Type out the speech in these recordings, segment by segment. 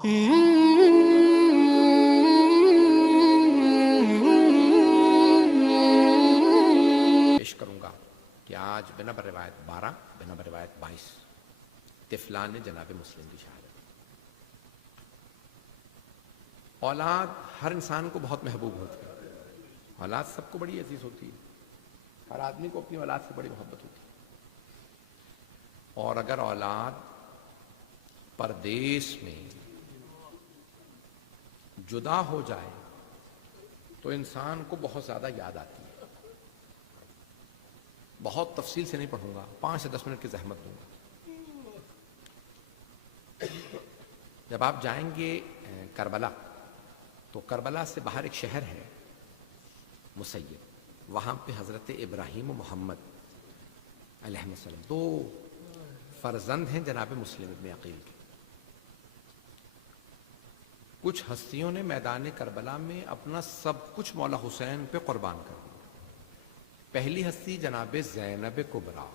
پیش کروں گا کہ آج بنا بر روایت 12 بنا بر روایت 22 طفلان جناب مسلم کی شہادت۔ اولاد ہر انسان کو بہت محبوب ہوتی ہے، اولاد سب کو بڑی عزیز ہوتی ہے، ہر آدمی کو اپنی اولاد سے بڑی محبت ہوتی ہے، اور اگر اولاد پردیس میں جدا ہو جائے تو انسان کو بہت زیادہ یاد آتی ہے۔ بہت تفصیل سے نہیں پڑھوں گا، 5 سے 10 منٹ کی زحمت دوں گا۔ جب آپ جائیں گے کربلا تو کربلا سے باہر ایک شہر ہے مسیب، وہاں پہ حضرت ابراہیم و محمد علیہ السلام 2 فرزند ہیں جناب مسلم ابن عقیل کے۔ کچھ ہستیوں نے میدان کربلا میں اپنا سب کچھ مولا حسین پہ قربان کر دیا۔ پہلی ہستی جناب زینب کبریٰ،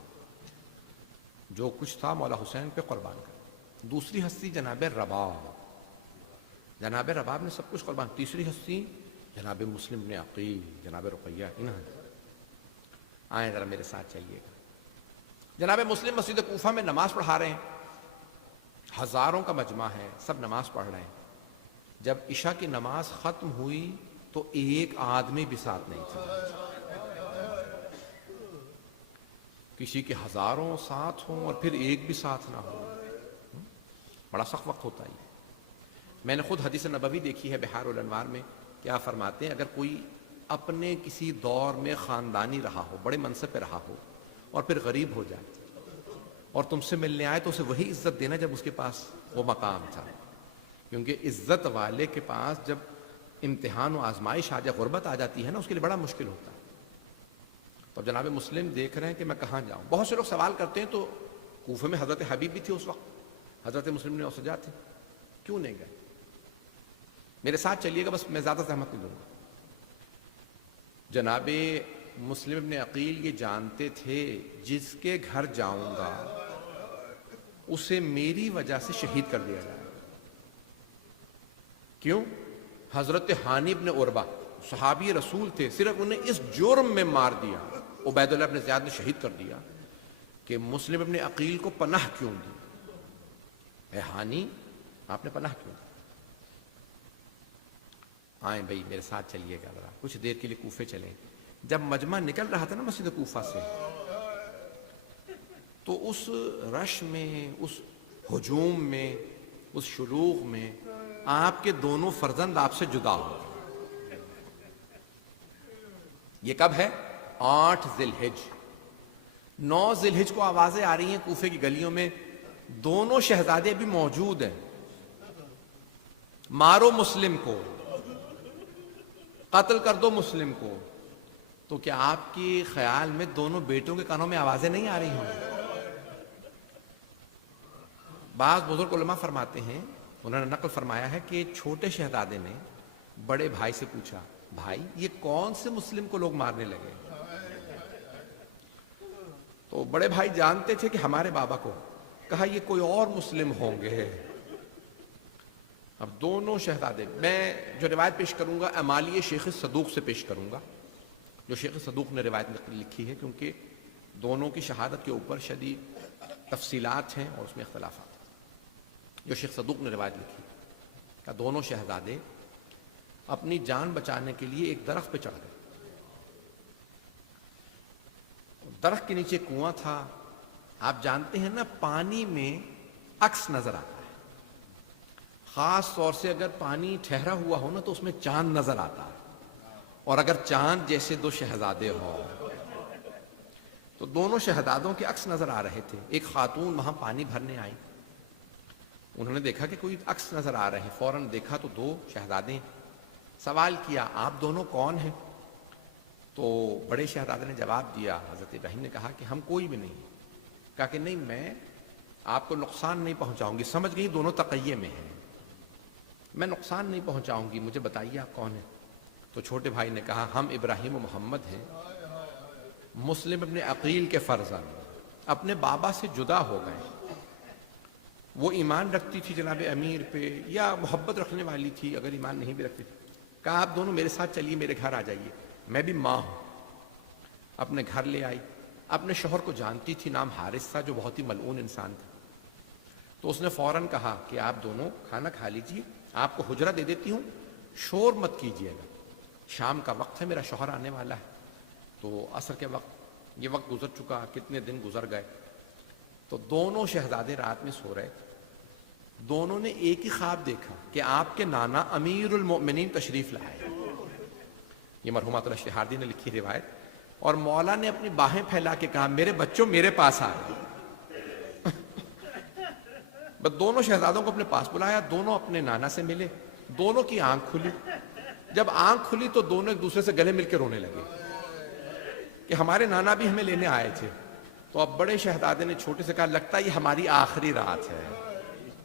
جو کچھ تھا مولا حسین پہ قربان کر دیا۔ دوسری ہستی جناب رباب، جناب رباب نے سب کچھ قربان۔ تیسری ہستی جناب مسلم ابن عقیل، جناب رقیہ، انہوں نے۔ آئیں ذرا میرے ساتھ چلیے گا۔ جناب مسلم مسجد کوفہ میں نماز پڑھا رہے ہیں، ہزاروں کا مجمع ہے، سب نماز پڑھ رہے ہیں۔ جب عشاء کی نماز ختم ہوئی تو ایک آدمی بھی ساتھ نہیں تھا۔ کسی کے ہزاروں ساتھ ہوں اور پھر ایک بھی ساتھ نہ ہو، بڑا سخت وقت ہوتا ہے۔ میں نے خود حدیث نبوی دیکھی ہے بحار الانوار میں، کیا فرماتے ہیں اگر کوئی اپنے کسی دور میں خاندانی رہا ہو، بڑے منصب پہ رہا ہو، اور پھر غریب ہو جائے اور تم سے ملنے آئے تو اسے وہی عزت دینا جب اس کے پاس وہ مقام تھا، کیونکہ عزت والے کے پاس جب امتحان و آزمائش آ جائے، غربت آ جاتی ہے نا، اس کے لیے بڑا مشکل ہوتا ہے۔ تو جناب مسلم دیکھ رہے ہیں کہ میں کہاں جاؤں۔ بہت سے لوگ سوال کرتے ہیں تو کوفے میں حضرت حبیب بھی تھے اس وقت، حضرت مسلم نے اوسجا تھے، کیوں نہیں گئے؟ میرے ساتھ چلیے گا، بس میں زیادہ زحمت نہیں دوں گا۔ جناب مسلم ابن عقیل یہ جانتے تھے جس کے گھر جاؤں گا اسے میری وجہ سے شہید کر دیا جائے۔ کیوں؟ حضرت حانی ابن عربہ صحابی رسول تھے، صرف انہیں اس جرم میں مار دیا، عبید اللہ ابن زیاد نے شہید کر دیا کہ مسلم ابن عقیل کو پناہ کیوں دی؟ اے حانی، آپ نے پناہ کیوں دی؟ آئیں بھائی میرے ساتھ چلیے گا ذرا، کچھ دیر کے لیے کوفے چلیں۔ جب مجمع نکل رہا تھا نا مسجد کوفہ سے، تو اس رش میں، اس ہجوم میں، اس شلوغ میں آپ کے دونوں فرزند آپ سے جدا ہو گئے۔ یہ کب ہے؟ 8 ذی الحج۔ 9 ذی الحج کو آوازیں آ رہی ہیں کوفے کی گلیوں میں، دونوں شہزادے بھی موجود ہیں، مارو مسلم کو، قتل کر دو مسلم کو۔ تو کیا آپ کے خیال میں دونوں بیٹوں کے کانوں میں آوازیں نہیں آ رہی ہوں؟ بعض بزرگ علماء فرماتے ہیں، انہوں نے نقل فرمایا ہے کہ چھوٹے شہزادے نے بڑے بھائی سے پوچھا، بھائی یہ کون سے مسلم کو لوگ مارنے لگے؟ تو بڑے بھائی جانتے تھے کہ ہمارے بابا کو، کہا یہ کوئی اور مسلم ہوں گے۔ اب دونوں شہزادے، میں جو روایت پیش کروں گا امالی شیخ صدوق سے پیش کروں گا، جو شیخ صدوق نے روایت لکھی ہے، کیونکہ دونوں کی شہادت کے اوپر شدید تفصیلات ہیں اور اس میں اختلافات ہیں۔ جو شیخ صدوق نے روایت لکھی کہ دونوں شہزادے اپنی جان بچانے کے لیے ایک درخت پہ چڑھ گئے۔ درخت کے نیچے کنواں تھا، آپ جانتے ہیں نا پانی میں عکس نظر آتا ہے، خاص طور سے اگر پانی ٹھہرا ہوا ہو نا تو اس میں چاند نظر آتا ہے، اور اگر چاند جیسے 2 شہزادے ہوں تو دونوں شہزادوں کے عکس نظر آ رہے تھے۔ ایک خاتون وہاں پانی بھرنے آئی، انہوں نے دیکھا کہ کوئی عکس نظر آ رہے ہیں، فوراً دیکھا تو 2 شہزادے۔ سوال کیا آپ دونوں کون ہیں؟ تو بڑے شہزادے نے جواب دیا، حضرت ابراہیم نے کہا کہ ہم کوئی بھی نہیں۔ کہا کہ نہیں، میں آپ کو نقصان نہیں پہنچاؤں گی، سمجھ گئی دونوں تقیے میں ہیں، میں نقصان نہیں پہنچاؤں گی، مجھے بتائیے آپ کون ہیں؟ تو چھوٹے بھائی نے کہا ہم ابراہیم و محمد ہیں، مسلم ابن عقیل کے فرزند، اپنے بابا سے جدا ہو گئے، وہ ایمان رکھتی تھی جناب امیر پہ یا محبت رکھنے والی تھی, اگر ایمان نہیں بھی رکھتی تھی. کہا آپ دونوں میرے ساتھ چلیے, میرے گھر آ جائیے, میں بھی ماں ہوں. اپنے گھر لے آئی. اپنے شوہر کو جانتی تھی, نام حارث تھا, جو بہت ہی ملعون انسان تھا. تو اس نے فوراً کہا کہ آپ دونوں کھانا کھا لیجیے, آپ کو حجرہ دے دیتی ہوں, شور مت کیجیے گا, شام کا وقت ہے, میرا شوہر آنے والا ہے. تو عصر کے وقت, یہ وقت گزر چکا, کتنے دن گزر گئے. تو دونوں شہزادے رات میں سو رہے. دونوں نے ایک ہی خواب دیکھا کہ آپ کے نانا امیر المؤمنین تشریف لائے. یہ مرحوم عطا اللہ شہاردی نے لکھی روایت. اور مولا نے اپنی باہیں پھیلا کے کہا میرے بچوں میرے پاس آ گئے. بس دونوں شہزادوں کو اپنے پاس بلایا, دونوں اپنے نانا سے ملے, دونوں کی آنکھ کھلی. جب آنکھ کھلی تو دونوں ایک دوسرے سے گلے مل کے رونے لگے کہ ہمارے نانا بھی ہمیں لینے آئے تھے. تو اب بڑے شہزادے نے چھوٹے سے کہا لگتا ہے یہ ہماری آخری رات ہے,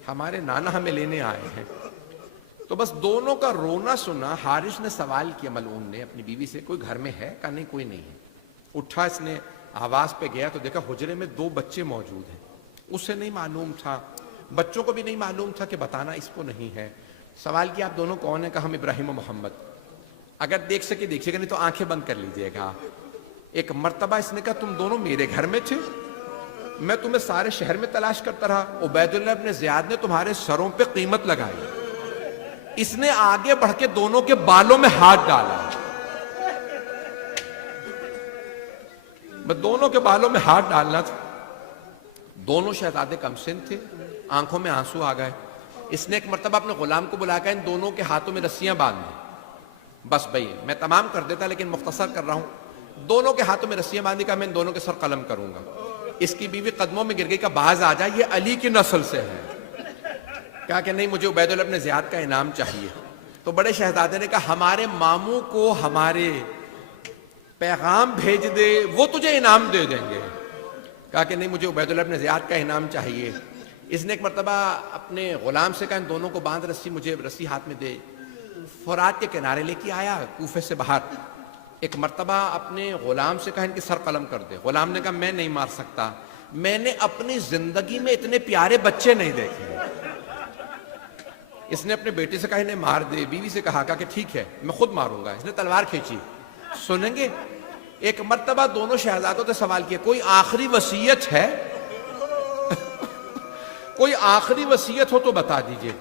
ہمارے نانا ہمیں لینے آئے ہیں. تو بس دونوں کا رونا سنا. حارث نے سوال کیا ملعون نے اپنی بیوی سے, کوئی گھر میں ہے؟ کہا نہیں کوئی نہیں ہے. اٹھا, اس نے آواز پہ گیا تو دیکھا حجرے میں 2 بچے موجود ہیں. اسے نہیں معلوم تھا, بچوں کو بھی نہیں معلوم تھا کہ بتانا اس کو نہیں ہے. سوال کیا آپ دونوں کون ہیں؟ کہا ہم ابراہیم و محمد. اگر دیکھ سکے دیکھیے گا, نہیں تو آنکھیں بند کر لیجیے گا. ایک مرتبہ اس نے کہا تم دونوں میرے گھر میں تھے, میں تمہیں سارے شہر میں تلاش کرتا رہا, عبید اللہ ابن زیاد نے تمہارے سروں پہ قیمت لگائی. اس نے آگے بڑھ کے دونوں کے بالوں میں ہاتھ ڈالا. دونوں کے بالوں میں ہاتھ ڈالنا تھا. دونوں شہزادے کم سن تھے, آنکھوں میں آنسو آ گئے. اس نے ایک مرتبہ اپنے غلام کو بلا کر ان دونوں کے ہاتھوں میں رسیاں باندھ دی. بس بھائی میں تمام کر دیتا لیکن مختصر کر رہا ہوں. دونوں کے ہاتھوں میں رسیاں باندھی, کا میں ان دونوں کے سر قلم کروں گا. اس کی بیوی قدموں میں گر گئی, کا باز آ جائے, یہ علی کی نسل سے ہے. کہا کہ نہیں مجھے عبید اللہ ابن زیاد کا انعام چاہیے. تو بڑے شہزادے نے کہا ہمارے ماموں کو ہمارے پیغام بھیج دے, وہ تجھے انعام دے دیں گے. کہا کہ نہیں مجھے عبید اللہ ابن زیاد کا انعام چاہیے. اس نے ایک مرتبہ اپنے غلام سے کہا ان دونوں کو باندھ رسی, مجھے رسی ہاتھ میں دے. فرات کے کنارے لے کے آیا کوفے سے باہر. ایک مرتبہ اپنے غلام سے کہا ان کے سر قلم کر دے. غلام نے کہا میں نہیں مار سکتا, میں نے اپنی زندگی میں اتنے پیارے بچے نہیں دیکھے. اس نے اپنے بیٹے سے کہا انہیں مار دے. بیوی سے کہا کہ ٹھیک ہے میں خود ماروں گا. اس نے تلوار کھینچی. سنیں گے, ایک مرتبہ دونوں شہزادوں سے سوال کیا کوئی آخری وصیت ہے؟ کوئی آخری وصیت ہو تو بتا دیجئے.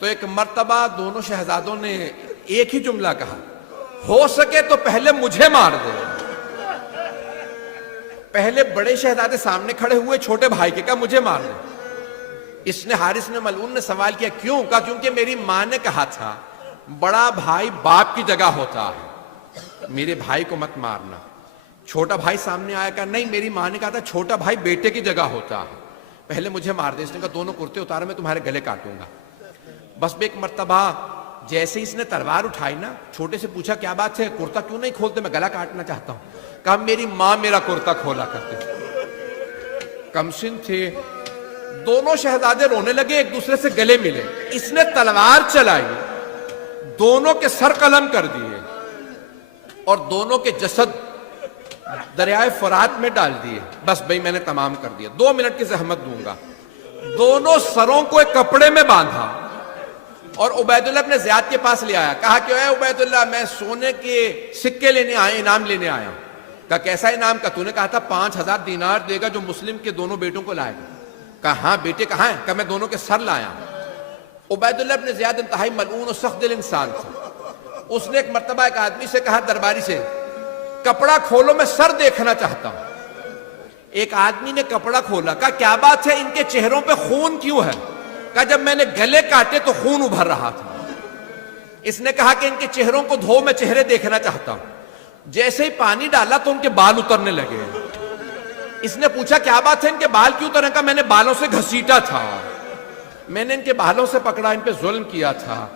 تو ایک مرتبہ دونوں شہزادوں نے ایک ہی جملہ کہا, ہو سکے تو پہلے مجھے مار دے. پہلے بڑے شہزادے سامنے کھڑے ہوئے, چھوٹے بھائی کے کہا مجھے مار دے. اس نے حارث نے ملعون نے سوال کیا کیوں؟ کہا کیونکہ میری ماں نے کہا تھا بڑا بھائی باپ کی جگہ ہوتا ہے, میرے بھائی کو مت مارنا. چھوٹا بھائی سامنے آیا, کہا نہیں میری ماں نے کہا تھا چھوٹا بھائی بیٹے کی جگہ ہوتا ہے, پہلے مجھے مار دے. اس نے کہا دونوں کرتے اتارو, میں تمہارے گلے کاٹوں گا. بس ایک مرتبہ جیسے ہی اس نے تلوار اٹھائی نا, چھوٹے سے پوچھا کیا بات ہے, کرتا کیوں نہیں کھولتے, میں گلا کاٹنا چاہتا ہوں. کہا میری ماں میرا کرتا کھولا کرتے. کمسن تھے. دونوں شہزادے رونے لگے, ایک دوسرے سے گلے ملے. اس نے تلوار چلائی, دونوں کے سر قلم کر دیے اور دونوں کے جسد دریائے فرات میں ڈال دیے. بس بھائی میں نے تمام کر دیا, 2 منٹ کی زحمت دوں گا. دونوں سروں کو ایک کپڑے میں باندھا اور عبید اللہ ابن زیاد کے پاس لے آیا. کہا کہ اے عبید اللہ میں سونے کے سکے لینے آیا, انعام لینے آیا. کہا کیسا انعام؟ کا تو نے کہا تھا 5000 دینار دے گا جو مسلم کے دونوں بیٹوں کو لائے گا. کہا ہاں بیٹے کہاں ہیں؟ کہا میں دونوں کے سر لایا. عبید اللہ ابن زیاد انتہائی ملعون اور سخت دل انسان تھا. اس نے ایک مرتبہ ایک آدمی سے کہا درباری سے کپڑا کھولو میں سر دیکھنا چاہتا ہوں. ایک آدمی نے کپڑا کھولا. کہا کیا بات ہے, ان کے چہروں پہ خون کیوں ہے؟ کہا جب میں نے گلے کاٹے تو خون ابھر رہا تھا. اس نے کہا کہ ان کے چہروں کو دھو, میں چہرے دیکھنا چاہتا ہوں. جیسے ہی پانی ڈالا تو ان کے بال اترنے لگے. اس نے پوچھا کیا بات ہے, ان کے بال کیوں اترے؟ کہا میں نے بالوں سے گھسیٹا تھا, میں نے ان کے بالوں سے پکڑا, ان پہ ظلم کیا تھا.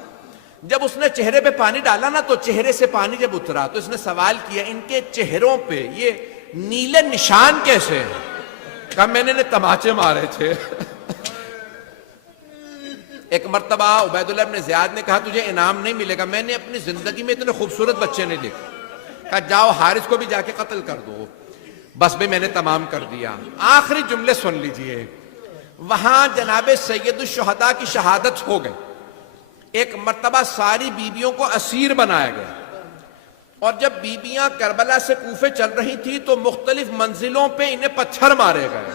جب اس نے چہرے پہ پانی ڈالا نا تو چہرے سے پانی جب اترا تو اس نے سوال کیا ان کے چہروں پہ یہ نیلے نشان کیسے ہیں؟ کہا میں نے تماچے مارے تھے. ایک مرتبہ عبید اللہ ابن زیاد نے کہا تجھے انعام نہیں ملے گا, میں نے اپنی زندگی میں اتنے خوبصورت بچے نہیں دیکھے. کہا جاؤ حارث کو بھی جا کے قتل کر دو. بس بھی میں نے تمام کر دیا. آخری جملے سن لیجئے. وہاں جناب سید الشہداء کی شہادت ہو گئی. ایک مرتبہ ساری بیویوں کو اسیر بنایا گیا، اور جب بیویاں کربلا سے کوفے چل رہی تھی تو مختلف منزلوں پہ انہیں پتھر مارے گئے.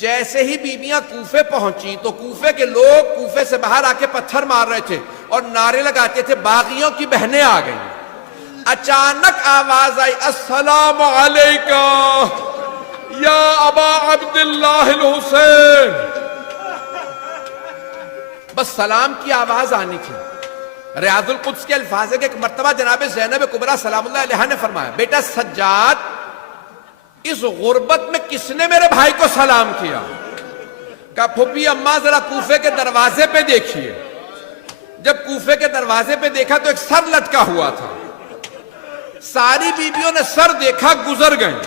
جیسے ہی بیویاں کوفے پہنچی تو کوفے کے لوگ کوفے سے باہر آ کے پتھر مار رہے تھے اور نعرے لگاتے تھے باغیوں کی بہنیں آ گئیں. اچانک آواز آئی السلام علیکہ یا ابا عبداللہ الحسین. بس سلام کی آواز آنی تھی. ریاض القدس کے الفاظ ہے کہ ایک مرتبہ جناب زینب کبریٰ سلام اللہ علیہا نے فرمایا بیٹا سجاد اس غربت میں کس نے میرے بھائی کو سلام کیا؟ کہا پھوپھی اماں ذرا کوفے کے دروازے پہ دیکھیے. جب کوفے کے دروازے پہ دیکھا تو ایک سر لٹکا ہوا تھا. ساری بیویوں نے سر دیکھا گزر گئیں.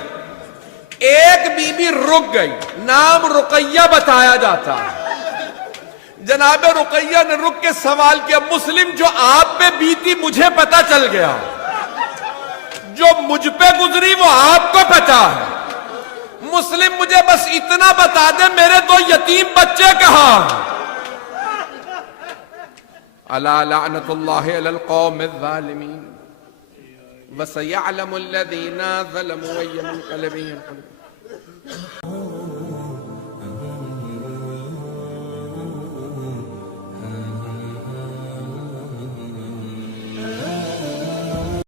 ایک بی بی رک گئی، نام رقیہ بتایا جاتا ہے. جناب رقیہ نے رک کے سوال کیا مسلم جو آپ پہ بیتی مجھے پتا چل گیا، جو مجھ پہ گزری وہ آپ کو پتا ہے. مسلم مجھے بس اتنا بتا دے میرے 2 یتیم بچے کہاں ہیں؟ الا لعنت اللہ علی القوم الظالمین وسيعلم الذين ظلموا أي منقلب ينقلبون.